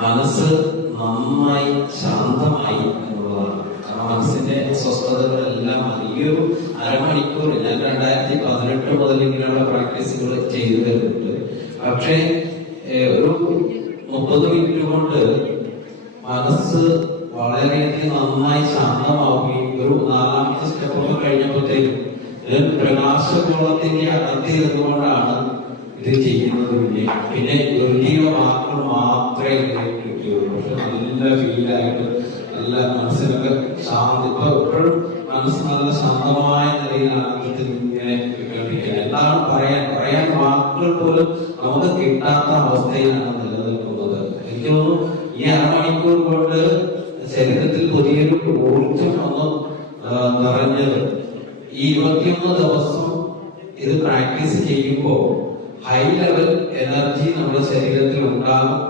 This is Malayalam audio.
മനസ്സ് നന്നായി ശാന്തമായി എന്നുള്ളതാണ്. മനസ്സിന്റെ സ്വസ്ഥതകളെല്ലാം വലിയൊരു അരമണിക്കൂർ ഞാൻ 2018 മുതൽ ഇങ്ങനെയുള്ള പ്രാക്ടീസുകൾ ചെയ്തു വരുന്നുണ്ട്. പക്ഷേ ഒരു 30 മിനിറ്റ് കൊണ്ട് മനസ്സ് വളരെയധികം നന്നായി ശാന്തമാവുകയും ഒരു 4ാമത്തെ സ്റ്റെപ്പൊക്കെ കഴിഞ്ഞപ്പോഴത്തേക്കും പ്രകാശഗോളത്തിന്റെ അകത്തിരുന്നുകൊണ്ടാണ് ഇത് ചെയ്യുന്നത്. പിന്നെ വലിയ വാക്കുകൾ മാത്രമേ കിട്ടുകയുള്ളൂ. പക്ഷെ നല്ല ഫീലായിട്ട് നല്ല മനസ്സിലൊക്കെ ശാന്തി. ഇപ്പൊ എപ്പോഴും മനസ്സ് നല്ല ശാന്തമായ നിലയിലാണ് ഇങ്ങനെ കേൾപ്പിക്കുക. എന്താണ് പറയാൻ വാക്കുകൾ പോലും നമുക്ക് കിട്ടാത്ത അവസ്ഥയിലാണ് നിലനിൽക്കുന്നത്. എനിക്ക് തോന്നുന്നു ഈ അരമണിക്കൂർ കൊണ്ട് ശരീരത്തിൽ പുതിയൊരു ഊർജം ഒന്ന് നിറഞ്ഞത്. ഈ 21 ദിവസം ഇത് പ്രാക്ടീസ് ചെയ്യുമ്പോൾ ഹൈ ലെവൽ എനർജി നമ്മുടെ ശരീരത്തിൽ ഉണ്ടാകും.